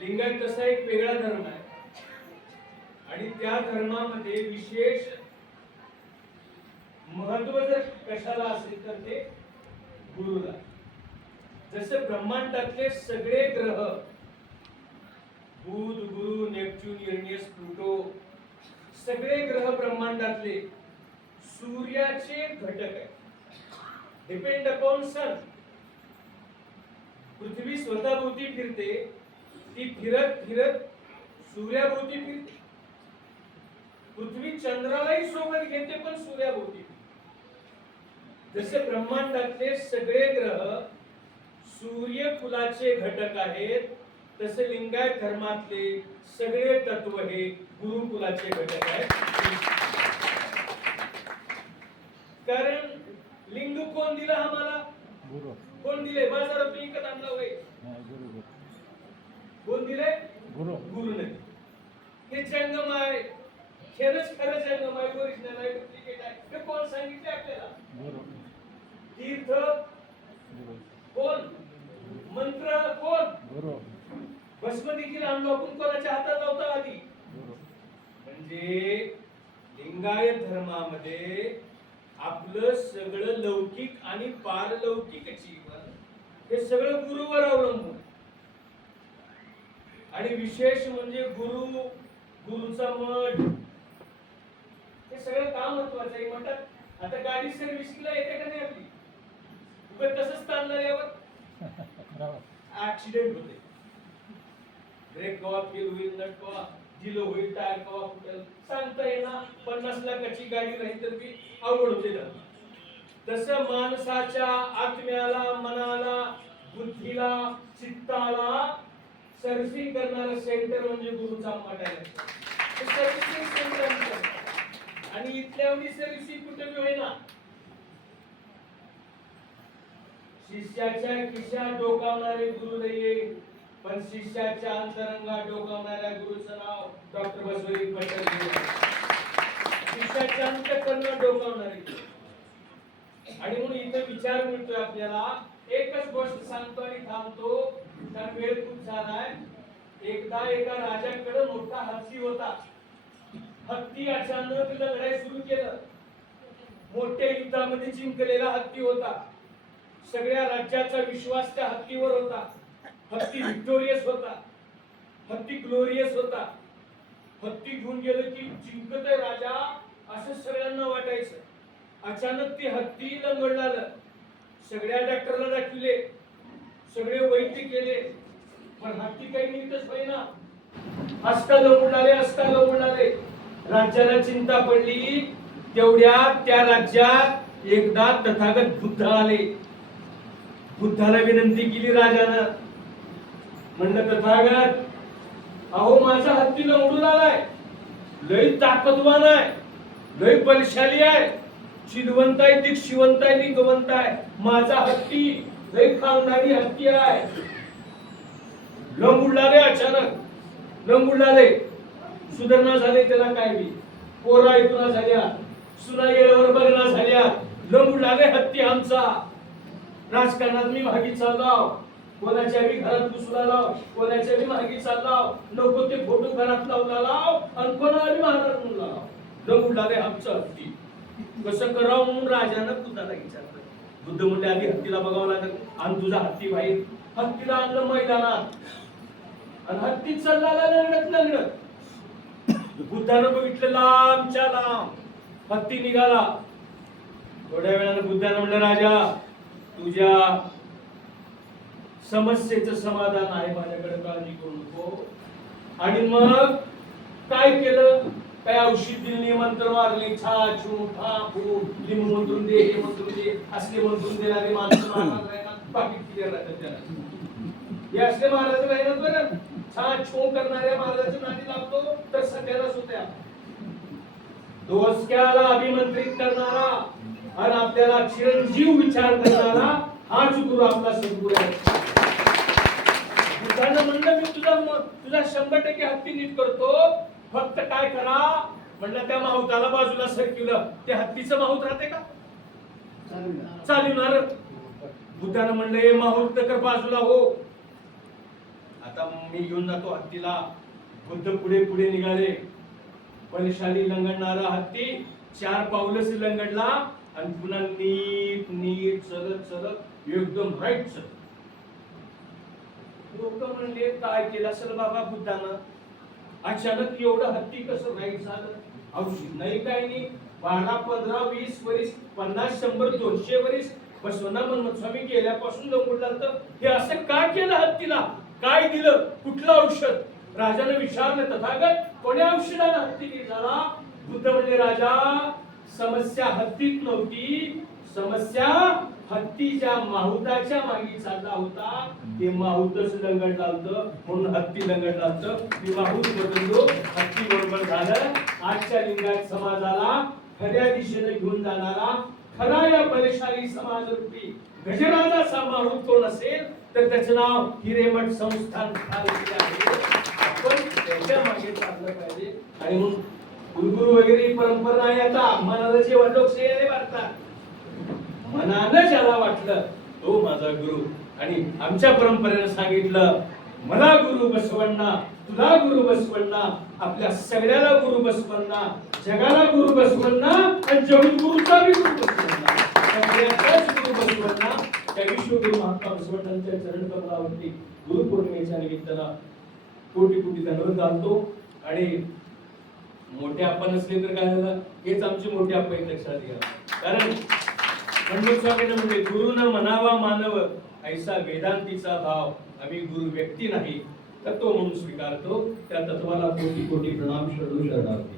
लिंगायत तसा एक वेगळा धर्म आहे आणि त्या धर्मामध्ये विशेष महत्व जर कशाला असेल तर ते गुरुला. जसे ब्रह्मांडातले सगळे ग्रह बुध, गुरु, नेपच्यून, युरेनस, प्लुटो सगळे ग्रह ब्रह्मांडातले सूर्याचे घटक आहेत. डिपेंड अपॉन सन. पृथ्वी स्वतःभोवती फिरते, ती फिरत फिरत सूर्याभोवती फिरते. पृथ्वी चंद्रालाही सोबत घेते पण सूर्याभोवती. जसे ब्रह्मांडातले सगळे ग्रह सूर्य कुलाचे घटक आहेत, तसे लिंगायत धर्मातले सगळे तत्व हे गुरुकुलाचे घटक आहेत. कारण लिंग कोण दिला आम्हाला? गुरु. कोण दिले? बाजारात विकत आणला होय? गुरु. कोण दिले? गुरु. गुरुने. हे जंगम आहे, खरंच खरं जंगम आहे, ओरिजिनल आहे, डुप्लिकेट आहे, हे कोण सांगितले आपल्याला? गुरु. तीर्थ कोण? मंत्र कोण? गुरु. भस्म देखील आणलो आपण कोणाच्या हातात लावता आधी? गुरु. म्हणजे लिंगायत धर्मामध्ये आपलं सगळं लौकिक आणि पारलौकिक जीवन हे सगळं गुरुवर अवलंबून. आणि विशेष म्हणजे गुरु, गुरुचा मठ, हे सगळं काम महत्वाचं आहे. म्हणतात आता गाडी सर्व्हिसिंगला येते का नाही आपली? उगाच तसंच चालणाऱ्यावर ऍक्सिडेंट होते. ब्रेक कवा फेल होईल, नट कवा ढिलं होईल, टायर कवा फुटेल सांगता येणार. 50 लाखाची गाडी राहील तर ती अवघड होते. तसं माणसाच्या आत्म्याला, मनाला, बुद्धीला, चित्ताला सर्व्हिसिंग करणारं सेंटर म्हणजे गुरुचा मठ आहे. Servicing centre. आणि इथल्यावरी सर्व्हिसिंग कुठे बी होईना. शिष्याच्या खिशात डोकावणारे गुरु नाहीये, पण शिष्याच्या अंतरंगात डोकावणाऱ्या गुरुचं नाव डॉक्टर बसवली पटेल. शिष्याच्या अंतःकरणात डोकावणारे. आणि म्हणून इथे विचार मिळतोय आपल्याला. एकच गोष्ट सांगतो आणि थांबतो, कारण वेळ खूप झालाय. एकदा एका राजाकडे मोठा हत्ती होता. हत्ती अचानक लढाई सुरू केलं. मोठ्या युद्धामध्ये जिंकलेला हत्ती होता. सगळ्या राज्याचा विश्वास त्या हत्तीवर होता. हत्ती व्हिक्टोरियस होता, हत्ती ग्लोरियस होता. हत्ती घेऊन गेलं की जिंकतोय राजा असं सगळ्यांना वाटायचं. अचानक ते हत्ती लंगडलं. सगळ्या डॉक्टरला दाखवले, सगळे वैद्य केले, पण हत्ती काही नीटच होईना. असता लंगडले. राज्याला चिंता पडली. तेवढ्यात त्या राज्यात एकदा तथागत बुद्ध आले. बुद्धाला विनंती केली राजानं. म्हणलं तथागत, अहो माझा हत्ती लंगडून आलाय, लय ताकदवान आहे, लय बलशाली आहे, चिदवंत आहे, दीक्षिवंत आहे, निगवंत आहे. माझा हत्ती लय खांदारी हत्ती आहे. लंगडून अचानक लंगडून सुधारणा झाले त्याला. काय बी पोरा ऐकूना झाल्या, सुना येळेवर बघना झाल्या. लंगडून हत्ती आमचा. राजकारणात मी मागे चाललाव, कोणाच्या बी घरात घुसला लाव, कोणाच्या बी मागे चाललाव, नको ते फोटो घरात लावला लाव आणि कोणाला बी महाराज म्हणून लाव. लंगडून आमचं हत्ती. कसं करावं म्हणून राजानं बुद्धाला विचारलं. बुद्ध म्हणले आधी हत्तीला बघावं लागेल. आणि तुझा हत्ती बाहेर. हत्तीला आणलं मैदानात आणि हत्ती चालला लंगडत. बुद्धानं बघितलं लांबच्या लांब हत्ती निघाला. थोड्या वेळानं बुद्धानं म्हणलं राजा, तुझ्या समस्येचं समाधान आहे, माझ्याकडे काळजी करू नको. आणि मग काय केलं? काय औषध दिले, मंत्र मारले, छाछू फाफू लिंबू मंत्रून दे, हे मंत्रून दे, असले मंत्रून देणारे माणसं महाराज राहणार. पाकिट क्लिअर राहतात त्याला. हे असले महाराज राहणार बरं. छाछू करणाऱ्या महाराजाच्या नादी लागतो तर सगळ्यालाच होत्या. दोस्क्याला अभिमंत्रित करणारा आणि आपल्याला चिरंजीव विचार करणारा हाच गुरु आपला सद्गुरू आहे. बुद्धानं म्हणलं मी तुझा 100% हत्ती नीट करतो, फक्त काय करा म्हणलं, त्या माहुताला बाजूला सरकिवलं. त्या हत्तीचं माहुत राहते का? चालणार. बुद्धानं म्हणलं हे माहुत तर बाजूला हो. आता मी घेऊन जातो हत्तीला. बुद्ध पुढे पुढे निघाले. बलशाली लंगडणारा हत्ती 4 पावलंच लंगडला आणि पुन्हा नीट नीट चलत चलत एकदम राईट चलत. लोक म्हणले काय केलं असेल बाबा बुद्धानं, अचानक एवढं हत्ती कसं राईट झालं? औषध नाही काही नाही. 12, 15, 20 वर्ष, 50, 100, 200 वर्ष बसवना म्हणून स्वामी गेल्यापासून लंगडला. तर हे असं का केलं हत्तीला? काय दिलं? कुठलं औषध? राजाने विचारलं, तथागत कोण्या औषधानं हत्ती झाला? बुद्ध म्हणजे राजा समस्या हत्तीत नव्हती, समस्या हत्तीच्या माहुताच्या मागे चालला होता. ते माहुतच लंगडला होतं म्हणून हत्ती लंगडला होतं. मी माहूत बदललो, हत्ती बरोबर झालं. आजच्या लिंगायत समाजाला खऱ्या दिशेने घेऊन जाणारा खरा या बलशाली समाज रूपी गजराजाचा माहूत कोण असेल तर त्याचं नाव हिरेमठ संस्थान आहे. आपण त्याच्या मागे चाललं पाहिजे. आणि म्हणून गुरुगुरु वगैरे परंपरा नाही. आता मनाला जे वाटोक्षे भारतात मनानं ज्याला वाटलं तो माझा गुरु. आणि आमच्या परंपरेनं सांगितलं, मला गुरु बसवण्णा, तुला गुरु बसवण्णा, आपल्या सगळ्याला गुरु बसवण्णा, जगाला गुरु बसवण्णा आणि जगद्गुरूचा बी गुरु बसवण्णा, सगळ्याचाच गुरु बसवण्णा. त्या विश्वगुरु महात्मा बसवण्णांच्या चरण कमलावरती गुरुपौर्णिमेच्या निमित्तानं कोटी कोटी धन्यवाद घालतो. आणि मोठे आपण असले तर काय झालं, हेच आमची मोठी आपण लक्षात घ्या. कारण खंडोबा स्वामींना म्हणजे गुरुनं म्हणावा मानव ऐसा वेदांतीचा भाव. आम्ही गुरु व्यक्ती नाही, तत्व म्हणून स्वीकारतो. त्या तत्वाला कोटी कोटी प्रणाम. शरणू शरणार्थ.